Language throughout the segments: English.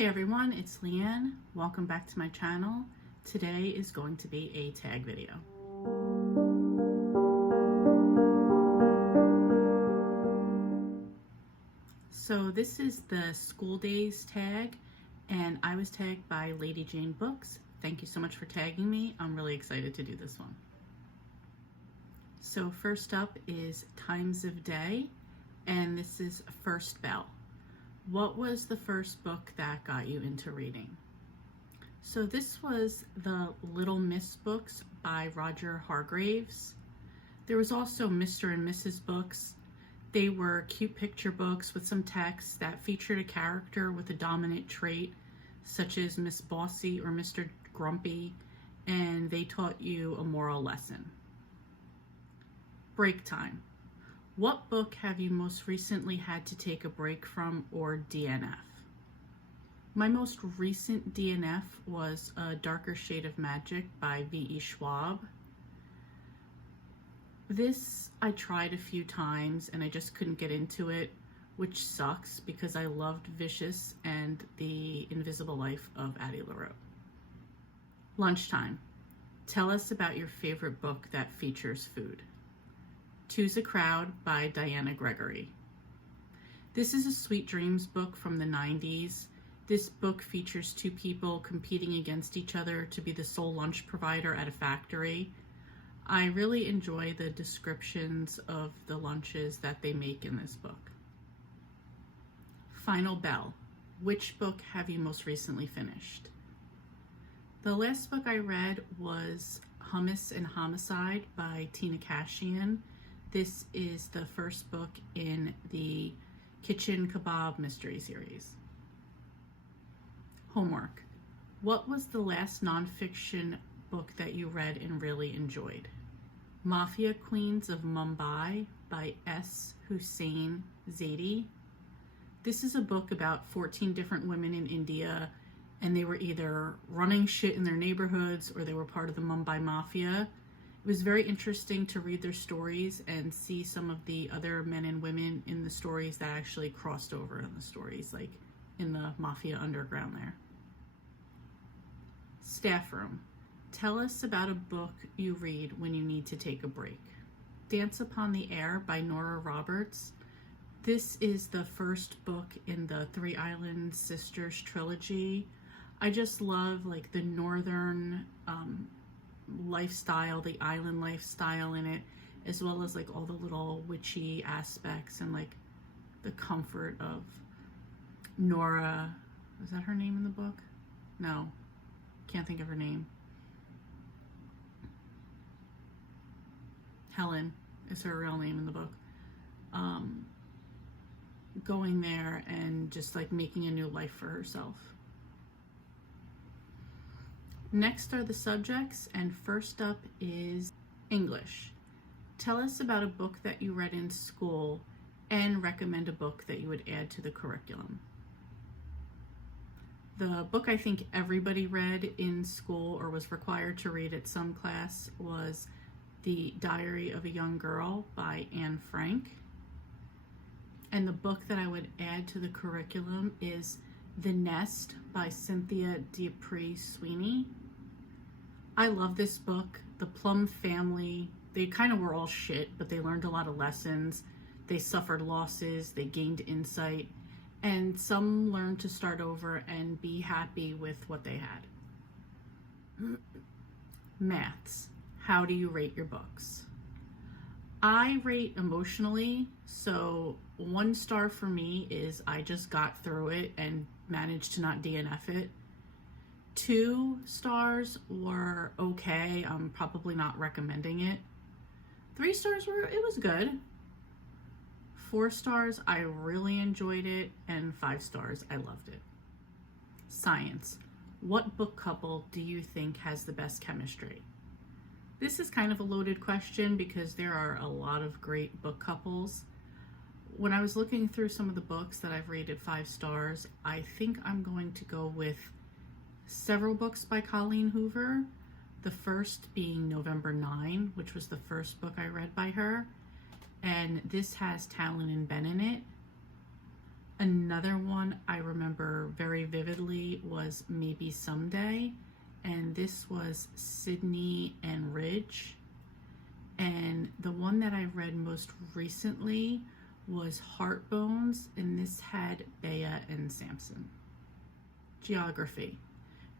Hey everyone, it's Leanne. Welcome back to my channel. Today is going to be a tag video. So this is the school days tag, and I was tagged by Lady Jane Boooks. Thank you so much for tagging me. I'm really excited to do this one. So first up is Times of Day, and this is First Bell. What was the first book that got you into reading? So this was the Little Miss books by Roger Hargreaves. There was also Mr. and Mrs. books. They were cute picture books with some text that featured a character with a dominant trait, such as Miss Bossy or Mr. Grumpy, and they taught you a moral lesson. Break time. What book have you most recently had to take a break from or DNF? My most recent DNF was A Darker Shade of Magic by V.E. Schwab. This I tried a few times and I just couldn't get into it, which sucks because I loved Vicious and The Invisible Life of Addie LaRue. Lunchtime. Tell us about your favorite book that features food. Two's a Crowd by Diana Gregory. This is a Sweet Dreams book from the 90s. This book features two people competing against each other to be the sole lunch provider at a factory. I really enjoy the descriptions of the lunches that they make in this book. Final Bell. Which book have you most recently finished? The last book I read was Hummus and Homicide by Tina Cashian. This is the first book in the Kitchen Kebab mystery series. Homework. What was the last nonfiction book that you read and really enjoyed? Mafia Queens of Mumbai by S. Hussain Zaidi. This is a book about 14 different women in India, and they were either running shit in their neighborhoods or they were part of the Mumbai Mafia. It was very interesting to read their stories and see some of the other men and women in the stories that actually crossed over in the stories, like in the Mafia underground there. Staff room. Tell us about a book you read when you need to take a break. Dance Upon the Air by Nora Roberts. This is the first book in the Three Island Sisters trilogy. I just love like the northern lifestyle, the island lifestyle in it, as well as like all the little witchy aspects and like the comfort of Nora. Is that her name in the book? No, can't think of her name. Helen is her real name in the book. Going there and just like making a new life for herself. Next are the subjects, and first up is English. Tell us about a book that you read in school and recommend a book that you would add to the curriculum. The book I think everybody read in school or was required to read at some class was The Diary of a Young Girl by Anne Frank. And the book that I would add to the curriculum is The Nest by Cynthia D'Aprix Sweeney. I love this book. The Plum family, they kind of were all shit, but they learned a lot of lessons. They suffered losses, they gained insight, and some learned to start over and be happy with what they had. Maths. How do you rate your books? I rate emotionally, so 1 star for me is I just got through it and managed to not DNF it. 2 stars were okay, I'm probably not recommending it. 3 stars it was good. 4 stars, I really enjoyed it, and 5 stars, I loved it. Science. What book couple do you think has the best chemistry? This is kind of a loaded question because there are a lot of great book couples. When I was looking through some of the books that I've rated 5 stars, I think I'm going to go with several books by Colleen Hoover. The first being November 9, which was the first book I read by her. And this has Talon and Ben in it. Another one I remember very vividly was Maybe Someday, and this was Sydney and Ridge. And the one that I read most recently was Heartbones, and this had Bea and Samson. Geography.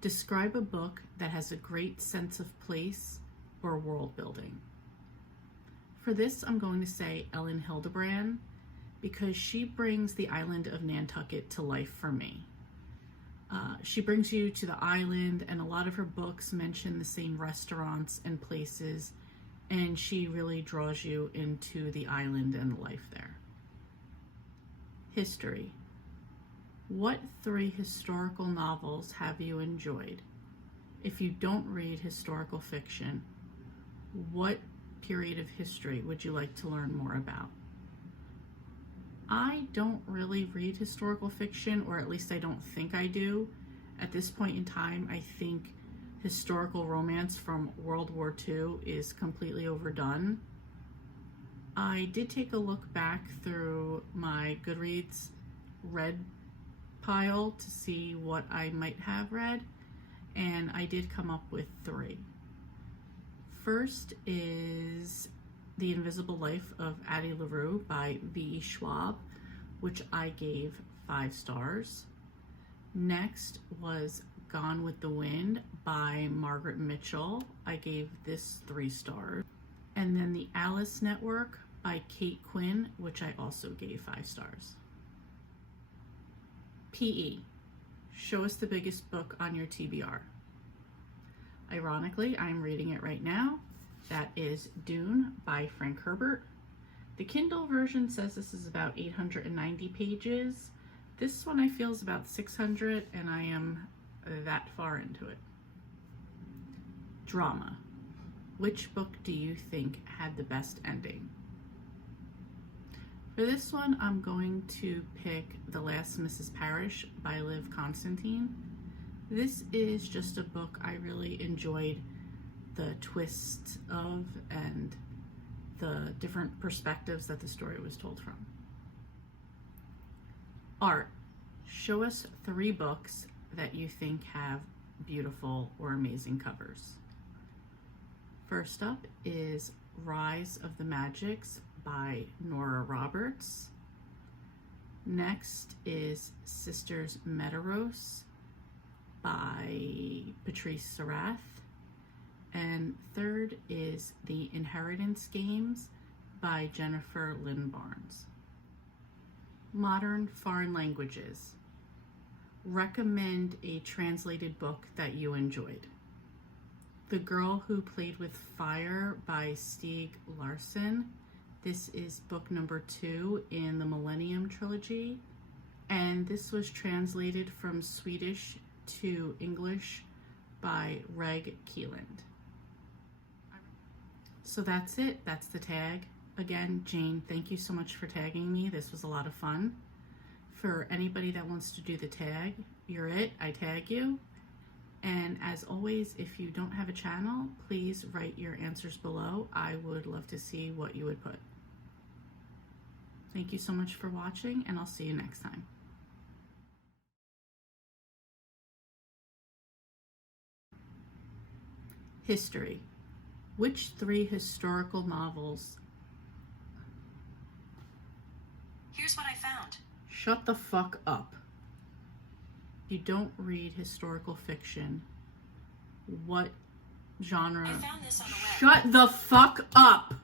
Describe a book that has a great sense of place or world building. For this, I'm going to say Ellen Hildebrand, because she brings the island of Nantucket to life for me. She brings you to the island, and a lot of her books mention the same restaurants and places, and she really draws you into the island and the life there. History. What 3 historical novels have you enjoyed? If you don't read historical fiction, what period of history would you like to learn more about? I don't really read historical fiction, or at least I don't think I do. At this point in time, I think historical romance from World War II is completely overdone. I did take a look back through my Goodreads read pile to see what I might have read, and I did come up with 3. First is The Invisible Life of Addie LaRue by V.E. Schwab, which I gave 5 stars. Next was Gone with the Wind by Margaret Mitchell. I gave this 3 stars. And then The Alice Network by Kate Quinn, which I also gave 5 stars. PE. Show us the biggest book on your TBR. Ironically, I'm reading it right now. That is Dune by Frank Herbert. The Kindle version says this is about 890 pages. This one I feel is about 600, and I am that far into it. Drama. Which book do you think had the best ending? For this one, I'm going to pick The Last Mrs. Parrish by Liv Constantine. This is just a book I really enjoyed the twists of and the different perspectives that the story was told from. Art. Show us 3 books that you think have beautiful or amazing covers. First up is Rise of the Magics by Nora Roberts. Next is Sisters Metaros by Patrice Sarath. And third is The Inheritance Games by Jennifer Lynn Barnes. Modern foreign languages. Recommend a translated book that you enjoyed. The Girl Who Played with Fire by Stieg Larsson. This is book number 2 in the Millennium Trilogy, and this was translated from Swedish to English by Reg Keeland. So that's it. That's the tag. Again, Jane, thank you so much for tagging me. This was a lot of fun. For anybody that wants to do the tag, you're it. I tag you. And as always, if you don't have a channel, please write your answers below. I would love to see what you would put. Thank you so much for watching, and I'll see you next time. History. Which 3 historical novels? Here's what I found. Shut the fuck up. You don't read historical fiction. What genre? I found this on the web. Shut the fuck up!